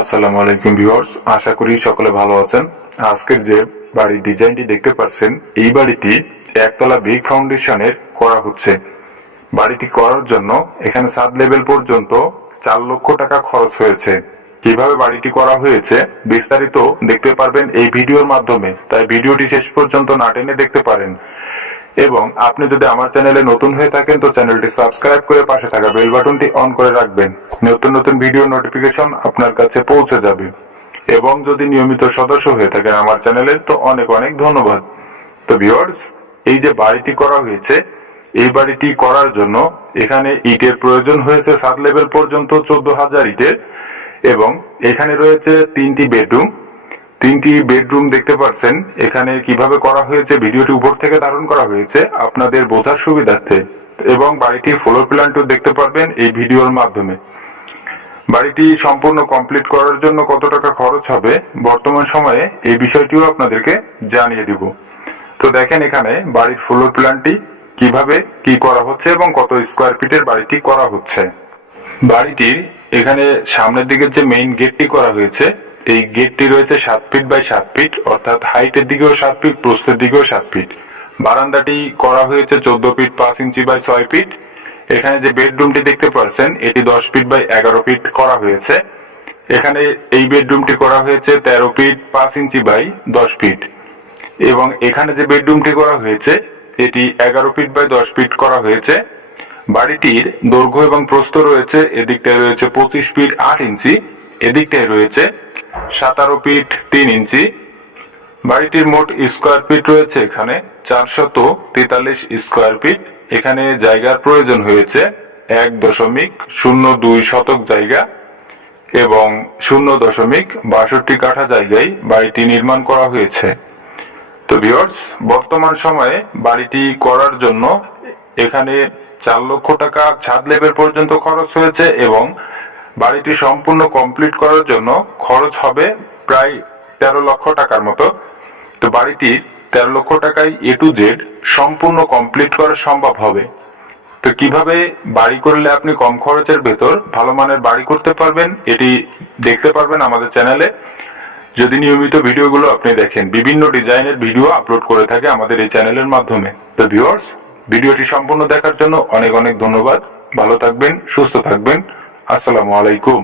আসসালামু আলাইকুম ভিউয়ার্স, আশা করি সকলে ভালো আছেন। আজকের যে বাড়ির ডিজাইনটি দেখতে পাচ্ছেন, এই বাড়িটি একতলা বিগ ফাউন্ডেশনের করা হচ্ছে। বাড়িটি করার জন্য এখানে সাত লেভেল পর্যন্ত চার লক্ষ টাকা খরচ হয়েছে। কীভাবে বাড়িটি করা হয়েছে বিস্তারিত দেখতে পারবেন এই ভিডিওর মাধ্যমে। তাই ভিডিওটি শেষ পর্যন্ত না টেনে দেখতে পারেন। এবং আপনি যদি আমার চ্যানেলে নতুন হয়ে থাকেন, তো চ্যানেলটি সাবস্ক্রাইব করে পাশে থাকা বেল বাটনটি অন করে রাখবেন। নতুন নতুন ভিডিও নোটিফিকেশন আপনার কাছে পৌঁছে যাবে। এবং যদি নিয়মিত সদস্য হয়ে থাকেন আমার চ্যানেলের তো অনেক অনেক ধন্যবাদ। তো ভিউয়ার্স, এই যে বাড়িটি করা হয়েছে, এই বাড়িটি করার জন্য এখানে ইটের প্রয়োজন হয়েছে সাত লেভেল পর্যন্ত চোদ্দ হাজার ইটের এবং এখানে রয়েছে তিনটি বেডরুম। তিনটি বেডরুম দেখতে পাচ্ছেন এখানে কীভাবে করা হয়েছে, ভিডিওটি উপর থেকে ধারণ করা হয়েছে, আপনাদের বোঝার সুবিধার্থে। এবং বাড়িটির ফ্লোর প্ল্যানটি দেখতে পারবেন এই ভিডিওর মাধ্যমে। বাড়িটি সম্পূর্ণ কমপ্লিট করার জন্য কত টাকা খরচ হবে, বর্তমান সময়ে এই বিষয়টিও আপনাদেরকে জানিয়ে দিব। তো দেখেন এখানে বাড়ির ফ্লোর প্ল্যানটি কীভাবে কি করা হচ্ছে এবং কত স্কোয়ার ফিটের বাড়িটি করা হচ্ছে। বাড়িটির এখানে সামনের দিকে যে মেইন গেটটি করা হয়েছে এই গেটটি রয়েছে সাত ফিট বাই সাত ফিট, অর্থাৎ হাইটের দিকেও সাত ফিট, প্রস্থের দিকেও সাত ফিট। বারান্দাটি করা হয়েছে চোদ্দ ফিট পাঁচ ইঞ্চি বাই ছয় ফিট। এখানে যে বেডরুমটি দেখতে পাচ্ছেন এটি দশ ফিট বাই এগারো ফিট করা হয়েছে। এখানে এই বেডরুমটি করা হয়েছে তেরো ফিট পাঁচ ইঞ্চি বাই দশ ফিট। এবং এখানে যে বেডরুমটি করা হয়েছে, এটি এগারো ফিট বাই দশ ফিট করা হয়েছে। বাড়িটির দৈর্ঘ্য এবং প্রস্থ রয়েছে, এদিকটায় রয়েছে পঁচিশ ফিট আট ইঞ্চি, এদিকটায় রয়েছে সাতারো ফিট তিন ইঞ্চি। বাড়িটির মোট স্কোয়ার ফিট রয়েছে এখানে, চারশত তেতাল্লিশ স্কোয়ার ফিট। এখানে জায়গার প্রয়োজন হয়েছে এক দশমিক শূন্য দুই শতক জায়গা এবং শূন্য দশমিক বাষট্টি কাঠা জায়গায় বাড়িটি নির্মাণ করা হয়েছে। তো ভিউয়ার্স, বর্তমান সময়ে বাড়িটি করার জন্য এখানে চার লক্ষ টাকা ছাদ লেভেল পর্যন্ত খরচ হয়েছে এবং বাড়িটি সম্পূর্ণ কমপ্লিট করার জন্য খরচ হবে প্রায় তেরো লক্ষ টাকার মতো। তো বাড়িটি তেরো লক্ষ টাকায় এ টু জেড সম্পূর্ণ কমপ্লিট করা সম্ভব হবে। তো কীভাবে বাড়ি করলে আপনি কম খরচের ভেতর ভালো মানের বাড়ি করতে পারবেন, এটি দেখতে পারবেন আমাদের চ্যানেলে। যদি নিয়মিত ভিডিওগুলো আপনি দেখেন, বিভিন্ন ডিজাইনের ভিডিও আপলোড করে থাকে আমাদের এই চ্যানেলের মাধ্যমে। তো ভিউয়ার্স, ভিডিওটি সম্পূর্ণ দেখার জন্য অনেক অনেক ধন্যবাদ। ভালো থাকবেন, সুস্থ থাকবেন। আসসালামু আলাইকুম।